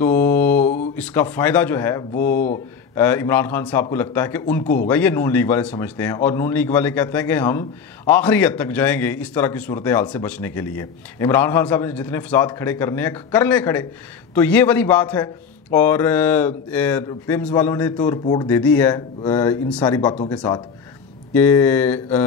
تو اس کا فائدہ جو ہے وہ عمران خان صاحب کو لگتا ہے کہ ان کو ہوگا، یہ نون لیگ والے سمجھتے ہیں، اور نون لیگ والے کہتے ہیں کہ ہم آخری حد تک جائیں گے اس طرح کی صورتحال سے بچنے کے لیے۔ عمران خان صاحب نے جتنے فساد کھڑے کرنے ہیں کر لیں کھڑے، تو یہ والی بات ہے۔ اور پیمز والوں نے تو رپورٹ دے دی ہے ان ساری باتوں کے ساتھ کہ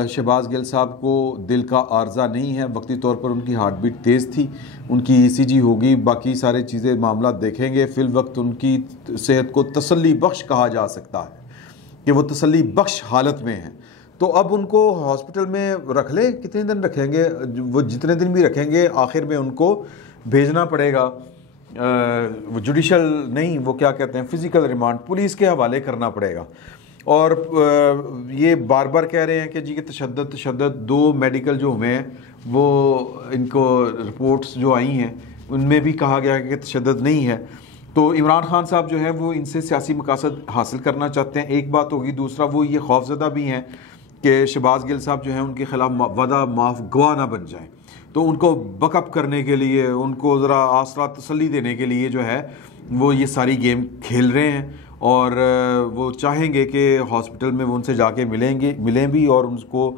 شہباز گل صاحب کو دل کا عارضہ نہیں ہے، وقتی طور پر ان کی ہارٹ بیٹ تیز تھی، ان کی ECG ہوگی، باقی سارے چیزیں معاملات دیکھیں گے، فی الوقت ان کی صحت کو تسلی بخش کہا جا سکتا ہے کہ وہ تسلی بخش حالت میں ہیں۔ تو اب ان کو ہاسپٹل میں رکھ لیں، کتنے دن رکھیں گے؟ وہ جتنے دن بھی رکھیں گے آخر میں ان کو بھیجنا پڑے گا، وہ جوڈیشل نہیں، وہ کیا کہتے ہیں، فزیکل ریمانڈ، پولیس کے حوالے کرنا پڑے گا۔ اور یہ بار بار کہہ رہے ہیں کہ جی کہ تشدد 2 میڈیکل جو ہوئے ہیں وہ ان کو رپورٹس جو آئی ہیں ان میں بھی کہا گیا ہے کہ تشدد نہیں ہے۔ تو عمران خان صاحب جو ہے وہ ان سے سیاسی مقاصد حاصل کرنا چاہتے ہیں، ایک بات ہوگی، دوسرا وہ یہ خوفزدہ بھی ہیں کہ شہباز گل صاحب جو ہیں ان کے خلاف وعدہ معاف گواہ نہ بن جائیں، تو ان کو بک اپ کرنے کے لیے، ان کو ذرا آسرا تسلی دینے کے لیے جو ہے وہ یہ ساری گیم کھیل رہے ہیں، اور وہ چاہیں گے کہ ہاسپٹل میں وہ ان سے جا کے ملیں بھی اور ان کو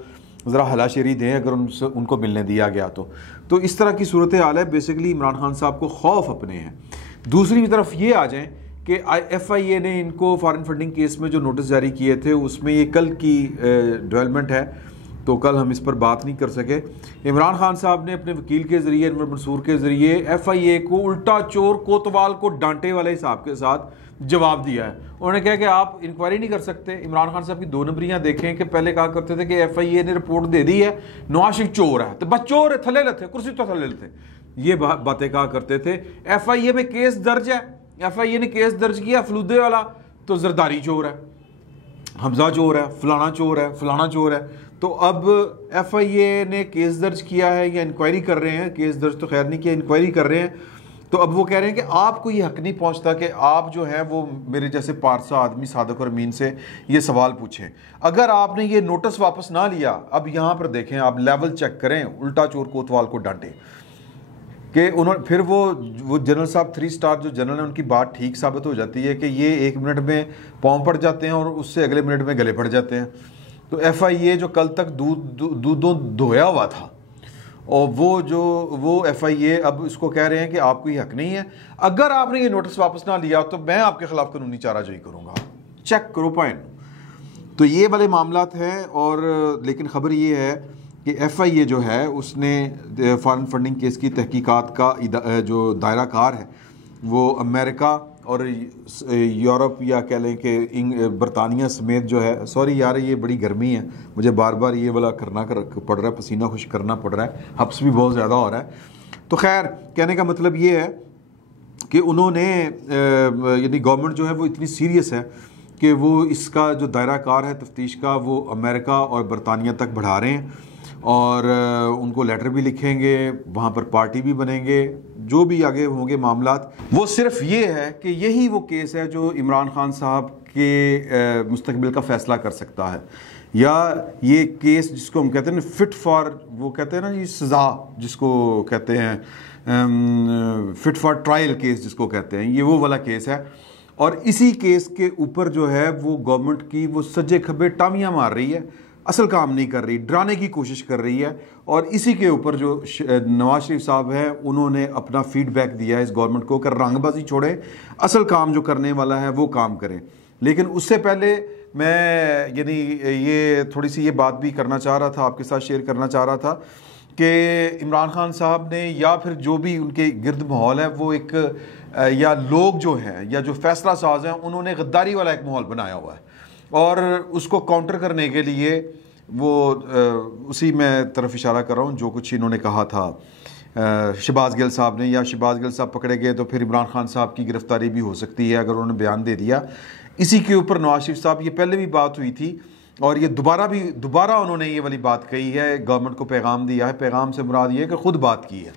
ذرا ہلاشیری دیں اگر ان کو ملنے دیا گیا تو اس طرح کی صورتحال ہے۔ بیسیکلی عمران خان صاحب کو خوف اپنے ہیں۔ دوسری طرف یہ آ جائیں کہ FIA نے ان کو فارن فنڈنگ کیس میں جو نوٹس جاری کیے تھے اس میں یہ کل کی ڈیولپمنٹ ہے، تو کل ہم اس پر بات نہیں کر سکے۔ عمران خان صاحب نے اپنے وکیل کے ذریعے، انور منصور کے ذریعے FIA کو الٹا چور کوتوال کو ڈانٹے والے حساب کے ساتھ جواب دیا ہے۔ انہوں نے کہا کہ آپ انکوائری نہیں کر سکتے۔ عمران خان صاحب کی 2 نمبریاں دیکھیں کہ پہلے کہا کرتے تھے کہ FIA نے رپورٹ دے دی ہے، نواز شریف چور ہے، تو بس چور ہے، تھلے لتے کرسی تو تھلے لتے، یہ باتیں کہا کرتے تھے۔ FIA میں کیس درج ہے، FIA نے کیس درج کیا فلودے والا، تو زرداری چور ہے، حمزہ چور ہے، فلانا چور ہے، فلانا چور ہے۔ تو اب FIA نے کیس درج کیا ہے یا انکوائری کر رہے ہیں، کیس درج تو خیر نہیں کیا، انکوائری کر رہے ہیں، تو اب وہ کہہ رہے ہیں کہ آپ کو یہ حق نہیں پہنچتا کہ آپ جو ہے وہ میرے جیسے پارسا آدمی صادق اور امین سے یہ سوال پوچھیں۔ اگر آپ نے یہ نوٹس واپس نہ لیا، اب یہاں پر دیکھیں، آپ لیول چیک کریں، الٹا چور کوتوال کو ڈانٹے کہ پھر وہ جنرل صاحب 3 سٹار جو جنرل ہیں ان کی بات ٹھیک ثابت ہو جاتی ہے کہ یہ 1 منٹ میں پاؤں پڑ جاتے ہیں اور اس سے اگلے منٹ میں گلے پڑ جاتے ہیں۔ تو FIA جو کل تک دودھ دھویا ہوا تھا، اور وہ FIA اب اس کو کہہ رہے ہیں کہ آپ کو یہ حق نہیں ہے، اگر آپ نے یہ نوٹس واپس نہ لیا تو میں آپ کے خلاف قانونی چارہ جوئی کروں گا، چیک کرو پوائنٹ۔ تو یہ والے معاملات ہیں۔ اور لیکن خبر یہ ہے کہ FIA جو ہے اس نے فارن فنڈنگ کیس کی تحقیقات کا جو دائرہ کار ہے وہ امریکا اور یورپ یا کہہ لیں کہ برطانیہ سمیت جو ہے، سوری یار یہ بڑی گرمی ہے، مجھے بار بار یہ والا کرنا پڑ رہا ہے، پسینہ خشک کرنا پڑ رہا ہے، حبس بھی بہت زیادہ ہو رہا ہے۔ تو خیر کہنے کا مطلب یہ ہے کہ انہوں نے یعنی گورنمنٹ جو ہے وہ اتنی سیریس ہے کہ وہ اس کا جو دائرہ کار ہے تفتیش کا وہ امریکہ اور برطانیہ تک بڑھا رہے ہیں، اور ان کو لیٹر بھی لکھیں گے، وہاں پر پارٹی بھی بنیں گے، جو بھی آگے ہوں گے معاملات۔ وہ صرف یہ ہے کہ یہی وہ کیس ہے جو عمران خان صاحب کے مستقبل کا فیصلہ کر سکتا ہے، یا یہ کیس جس کو ہم کہتے ہیں فٹ فار، وہ کہتے ہیں نا یہ سزا جس کو کہتے ہیں، فٹ فار ٹرائل کیس جس کو کہتے ہیں، یہ وہ والا کیس ہے۔ اور اسی کیس کے اوپر جو ہے وہ گورنمنٹ کی وہ سجے کھبے ٹامیاں مار رہی ہے، اصل کام نہیں کر رہی، ڈرانے کی کوشش کر رہی ہے، اور اسی کے اوپر جو نواز شریف صاحب ہیں انہوں نے اپنا فیڈ بیک دیا ہے اس گورنمنٹ کو کہ رنگ بازی چھوڑیں، اصل کام جو کرنے والا ہے وہ کام کریں۔ لیکن اس سے پہلے میں یعنی یہ تھوڑی سی یہ بات بھی کرنا چاہ رہا تھا، آپ کے ساتھ شیئر کرنا چاہ رہا تھا کہ عمران خان صاحب نے یا پھر جو بھی ان کے گرد ماحول ہے وہ ایک یا لوگ جو ہیں یا جو فیصلہ ساز ہیں انہوں نے غداری والا ایک ماحول بنایا ہوا ہے، اور اس کو کاؤنٹر کرنے کے لیے وہ اسی میں طرف اشارہ کر رہا ہوں جو کچھ انہوں نے کہا تھا شہباز گل صاحب نے، یا شہباز گل صاحب پکڑے گئے تو پھر عمران خان صاحب کی گرفتاری بھی ہو سکتی ہے اگر انہوں نے بیان دے دیا۔ اسی کے اوپر نواز شریف صاحب، یہ پہلے بھی بات ہوئی تھی اور یہ دوبارہ انہوں نے یہ والی بات کہی ہے، گورنمنٹ کو پیغام دیا ہے، پیغام سے مراد یہ ہے کہ خود بات کی ہے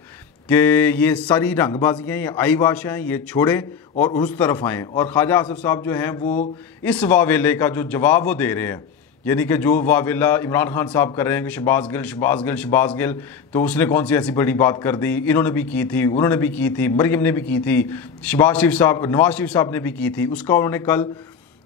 کہ یہ ساری رنگ بازیاں، یہ آئی واش ہیں، یہ چھوڑیں اور اس طرف آئیں۔ اور خواجہ آصف صاحب جو ہیں وہ اس واویلے کا جو جواب وہ دے رہے ہیں یعنی کہ جو واویلا عمران خان صاحب کر رہے ہیں کہ شہباز گل تو اس نے کون سی ایسی بڑی بات کر دی، انہوں نے بھی کی تھی، انہوں نے بھی کی تھی، مریم نے بھی کی تھی، نواز شریف صاحب نے بھی کی تھی. اس کا انہوں نے کل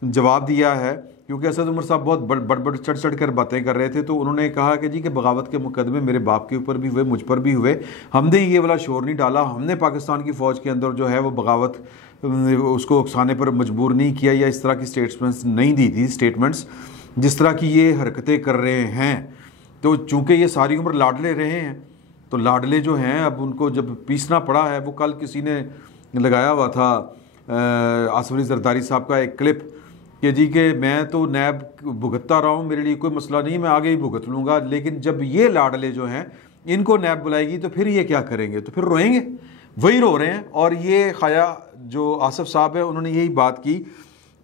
جواب دیا ہے، کیونکہ اسد عمر صاحب بہت بڑھ چڑھ کر باتیں کر رہے تھے. تو انہوں نے کہا کہ جی کہ بغاوت کے مقدمے میرے باپ کے اوپر بھی ہوئے، مجھ پر بھی ہوئے، ہم نے یہ والا شور نہیں ڈالا، ہم نے پاکستان کی فوج کے اندر جو ہے وہ بغاوت اس کو اکسانے پر مجبور نہیں کیا، یا اس طرح کی اسٹیٹمنٹس نہیں دی تھی، اسٹیٹمنٹس جس طرح کی یہ حرکتیں کر رہے ہیں. تو چونکہ یہ ساری عمر لاڈلے رہے ہیں، تو لاڈلے جو ہیں اب ان کو جب پیسنا پڑا ہے. وہ کل کسی نے لگایا ہوا تھا آصف علی زرداری صاحب کا ایک کلپ کہ جی کہ میں تو نیب بھگتتا رہا ہوں، میرے لیے کوئی مسئلہ نہیں، میں آگے ہی بھگت لوں گا، لیکن جب یہ لاڈلے جو ہیں ان کو نیب بلائے گی تو پھر یہ کیا کریں گے؟ تو پھر روئیں گے. وہی رو رہے ہیں. اور یہ خایا جو آصف صاحب ہے انہوں نے یہی بات کی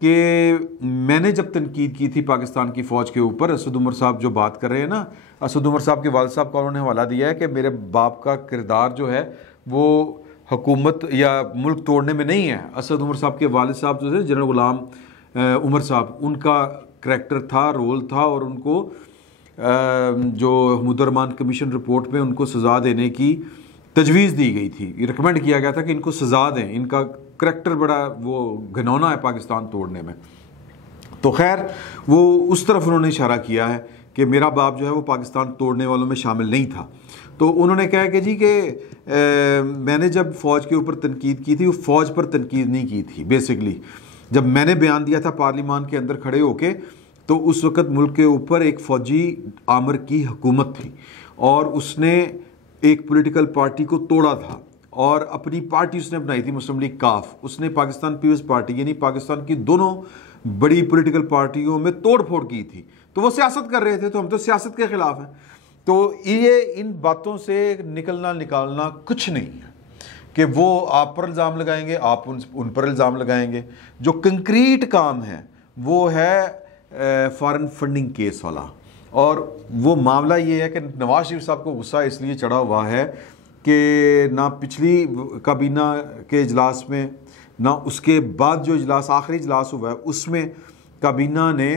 کہ میں نے جب تنقید کی تھی پاکستان کی فوج کے اوپر، اسد عمر صاحب جو بات کر رہے ہیں نا، اسد عمر صاحب کے والد صاحب کا انہوں نے حوالہ دیا ہے کہ میرے باپ کا کردار جو ہے وہ حکومت یا ملک توڑنے میں نہیں ہے. اسد عمر صاحب کے والد صاحب جو تھے جنرل غلام عمر صاحب، ان کا کریکٹر تھا، رول تھا، اور ان کو جو حمود الرحمان کمیشن رپورٹ میں ان کو سزا دینے کی تجویز دی گئی تھی، یہ ریکمینڈ کیا گیا تھا کہ ان کو سزا دیں، ان کا کریکٹر بڑا وہ گھنونا ہے پاکستان توڑنے میں. تو خیر وہ اس طرف انہوں نے اشارہ کیا ہے کہ میرا باپ جو ہے وہ پاکستان توڑنے والوں میں شامل نہیں تھا. تو انہوں نے کہا کہ جی کہ میں نے جب فوج کے اوپر تنقید کی تھی وہ فوج پر تنقید نہیں کی تھی. بیسکلی جب میں نے بیان دیا تھا پارلیمان کے اندر کھڑے ہو کے، تو اس وقت ملک کے اوپر ایک فوجی آمر کی حکومت تھی، اور اس نے ایک پولیٹیکل پارٹی کو توڑا تھا، اور اپنی پارٹی اس نے بنائی تھی مسلم لیگ کاف. اس نے پاکستان پیپلز پارٹی یعنی پاکستان کی دونوں بڑی پولیٹیکل پارٹیوں میں توڑ پھوڑ کی تھی. تو وہ سیاست کر رہے تھے، تو ہم تو سیاست کے خلاف ہیں. تو یہ ان باتوں سے نکالنا کچھ نہیں ہے کہ وہ آپ پر الزام لگائیں گے، آپ ان پر الزام لگائیں گے. جو کنکریٹ کام ہے وہ ہے فارن فنڈنگ کیس والا. اور وہ معاملہ یہ ہے کہ نواز شریف صاحب کو غصہ اس لیے چڑھا ہوا ہے کہ نہ پچھلی کابینہ کے اجلاس میں، نہ اس کے بعد جو اجلاس آخری اجلاس ہوا ہے اس میں کابینہ نے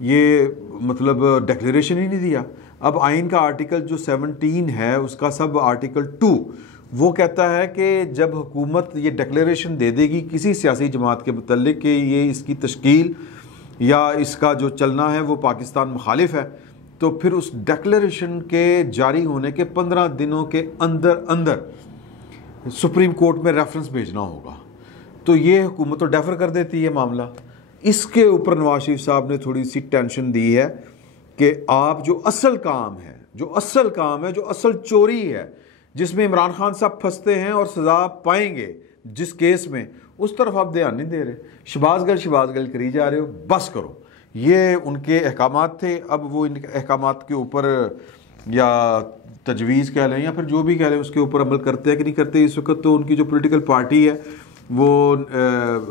یہ مطلب ڈکلیریشن ہی نہیں دیا. اب آئین کا آرٹیکل جو 17 ہے اس کا سب آرٹیکل 2 وہ کہتا ہے کہ جب حکومت یہ ڈکلیریشن دے دے گی کسی سیاسی جماعت کے متعلق کہ یہ اس کی تشکیل یا اس کا جو چلنا ہے وہ پاکستان مخالف ہے، تو پھر اس ڈکلیریشن کے جاری ہونے کے 15 دنوں کے اندر سپریم کورٹ میں ریفرنس بھیجنا ہوگا. تو یہ حکومت تو ڈیفر کر دیتی ہے معاملہ. اس کے اوپر نواز شریف صاحب نے تھوڑی سی ٹینشن دی ہے کہ آپ جو اصل کام ہے، جو اصل چوری ہے، جس میں عمران خان صاحب پھنستے ہیں اور سزا پائیں گے جس کیس میں، اس طرف آپ دھیان نہیں دے رہے. شہباز گل کری جا رہے ہو، بس کرو. یہ ان کے احکامات تھے. اب وہ ان احکامات کے اوپر یا تجویز کہہ لیں یا پھر جو بھی کہہ لیں اس کے اوپر عمل کرتے ہیں کہ نہیں کرتے. اس وقت تو ان کی جو پولیٹیکل پارٹی ہے وہ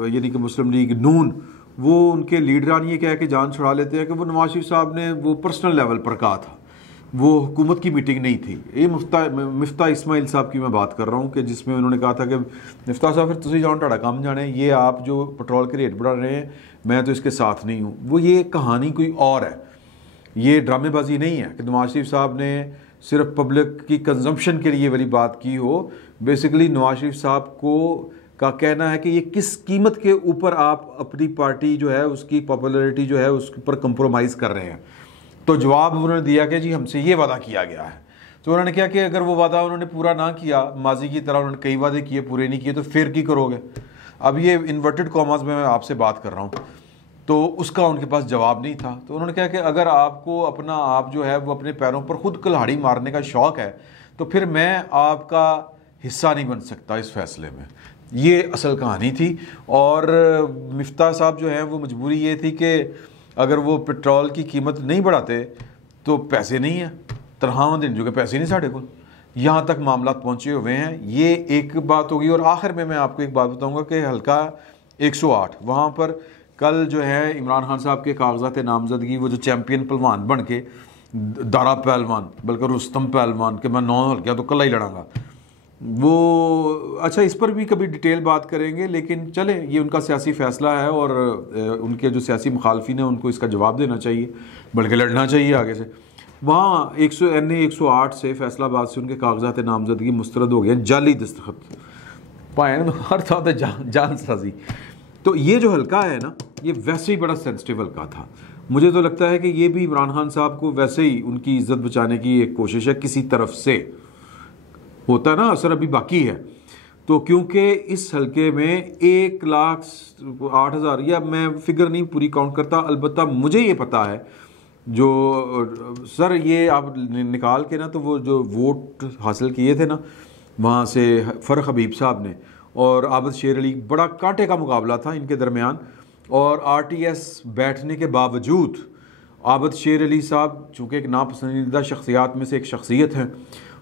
یعنی کہ مسلم لیگ نون، وہ ان کے لیڈران یہ کہہ کے جان چھڑا لیتے ہیں کہ وہ نواز شریف صاحب نے وہ پرسنل لیول پر کہا تھا، وہ حکومت کی میٹنگ نہیں تھی. یہ مفتاح اسماعیل صاحب کی میں بات کر رہا ہوں کہ جس میں انہوں نے کہا تھا کہ مفتاح صاحب پھر تسی جان ٹاڑا کام جانے، یہ آپ جو پٹرول کے ریٹ بڑھا رہے ہیں میں تو اس کے ساتھ نہیں ہوں. وہ یہ کہانی کوئی اور ہے، یہ ڈرامے بازی نہیں ہے کہ نواز شریف صاحب نے صرف پبلک کی کنزمپشن کے لیے والی بات کی ہو. بیسیکلی نواز شریف صاحب کو کا کہنا ہے کہ یہ کس قیمت کے اوپر آپ اپنی پارٹی جو ہے اس کی پاپولیرٹی جو ہے اس پر کمپرومائز کر رہے ہیں. تو جواب انہوں نے دیا کہ جی ہم سے یہ وعدہ کیا گیا ہے. تو انہوں نے کیا کہ اگر وہ وعدہ انہوں نے پورا نہ کیا، ماضی کی طرح انہوں نے کئی وعدے کیے پورے نہیں کیے، تو پھر کی کرو گے؟ اب یہ انورٹڈ کاماز میں آپ سے بات کر رہا ہوں. تو اس کا ان کے پاس جواب نہیں تھا. تو انہوں نے کہا کہ اگر آپ کو اپنا آپ جو ہے وہ اپنے پیروں پر خود کلہاڑی مارنے کا شوق ہے تو پھر میں آپ کا حصہ نہیں بن سکتا اس فیصلے میں. یہ اصل کہانی تھی. اور مفتاح صاحب جو ہیں وہ مجبوری یہ تھی کہ اگر وہ پٹرول کی قیمت نہیں بڑھاتے تو پیسے نہیں ہیں، تنخواہ دن جو کہ پیسے نہیں ساڑھے کو. یہاں تک معاملات پہنچے ہوئے ہیں. یہ ایک بات ہوگی. اور آخر میں آپ کو ایک بات بتاؤں گا کہ حلقہ 108 وہاں پر کل جو ہے عمران خان صاحب کے کاغذات نامزدگی، وہ جو چیمپئن پہلوان بن کے دارا پہلوان بلکہ رستم پہلوان کہ میں 9 حلقہ تو کل ہی لڑاں گا، وہ اچھا اس پر بھی کبھی ڈیٹیل بات کریں گے، لیکن چلیں یہ ان کا سیاسی فیصلہ ہے، اور ان کے جو سیاسی مخالفین ہیں ان کو اس کا جواب دینا چاہیے، بلکہ لڑنا چاہیے آگے سے۔ وہاں 108 سے فیصلہ آباد سے ان کے کاغذات نامزدگی مسترد ہو گئے، جعلی دستخط پائیں ہر تھا جان سازی۔ تو یہ جو حلقہ ہے نا، یہ ویسے ہی بڑا سینسٹیو حلقہ تھا۔ مجھے تو لگتا ہے کہ یہ بھی عمران خان صاحب کو ویسے ہی ان کی عزت بچانے کی ایک کوشش ہے، کسی طرف سے ہوتا ہے نا، اثر ابھی باقی ہے۔ تو کیونکہ اس حلقے میں 1,08,000 یا میں فگر نہیں پوری کاؤنٹ کرتا، البتہ مجھے یہ پتا ہے جو سر یہ آپ نکال کے نا، تو وہ جو ووٹ حاصل کیے تھے نا وہاں سے فرق حبیب صاحب نے اور عابد شیر علی، بڑا کانٹے کا مقابلہ تھا ان کے درمیان، اور آر ٹی ایس بیٹھنے کے باوجود عابد شیر علی صاحب چونکہ ایک ناپسندیدہ شخصیات میں سے ایک شخصیت ہیں،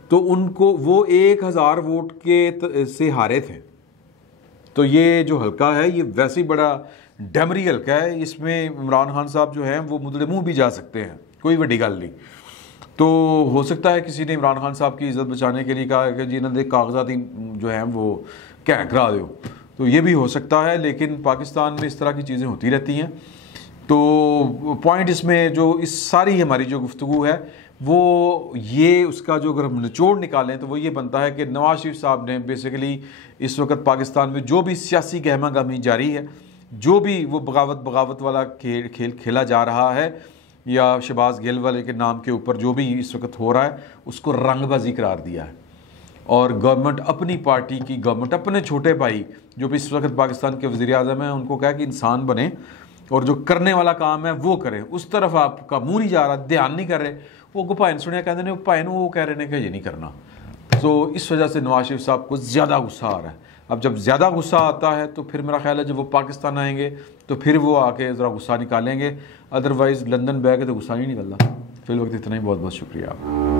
تو ان کو وہ 1,000 ووٹ کے سے ہارے تھے۔ تو یہ جو حلقہ ہے یہ ویسے ہی بڑا ڈیمری حلقہ ہے، اس میں عمران خان صاحب جو ہیں وہ مدلے منہ بھی جا سکتے ہیں، کوئی بڑی گل نہیں۔ تو ہو سکتا ہے کسی نے عمران خان صاحب کی عزت بچانے کے لیے کہا کہ جی انہوں نے کاغذات جو ہیں وہ کیا کرا دو، تو یہ بھی ہو سکتا ہے، لیکن پاکستان میں اس طرح کی چیزیں ہوتی رہتی ہیں۔ تو پوائنٹ اس میں جو اس ساری ہماری جو گفتگو ہے وہ یہ اس کا جو اگر ہم نچوڑ نکالیں تو وہ یہ بنتا ہے کہ نواز شریف صاحب نے بیسیکلی اس وقت پاکستان میں جو بھی سیاسی گہما گہمی جاری ہے، جو بھی وہ بغاوت والا کھیل کھیلا جا رہا ہے، یا شہباز گل والے کے نام کے اوپر جو بھی اس وقت ہو رہا ہے، اس کو رنگ بازی قرار دیا ہے۔ اور گورنمنٹ اپنی پارٹی کی گورنمنٹ اپنے چھوٹے بھائی جو بھی اس وقت پاکستان کے وزیر اعظم ہیں ان کو کہا کہ انسان بنیں اور جو کرنے والا کام ہے وہ کریں، اس طرف آپ کا منہ نہیں جا رہا، دھیان نہیں کر رہے۔ وہ گپائن سنیا کہتے ہیں پائن وہ کہہ رہے ہیں کہ یہ نہیں کرنا، تو اس وجہ سے نواز شریف صاحب کو زیادہ غصہ آ رہا ہے۔ اب جب زیادہ غصہ آتا ہے تو پھر میرا خیال ہے جب وہ پاکستان آئیں گے تو پھر وہ آ کے ذرا غصہ نکالیں گے، ادروائز لندن بیٹھ کے تو غصہ نہیں نکلتا۔ فی الوقت اتنا ہی، بہت بہت شکریہ آپ۔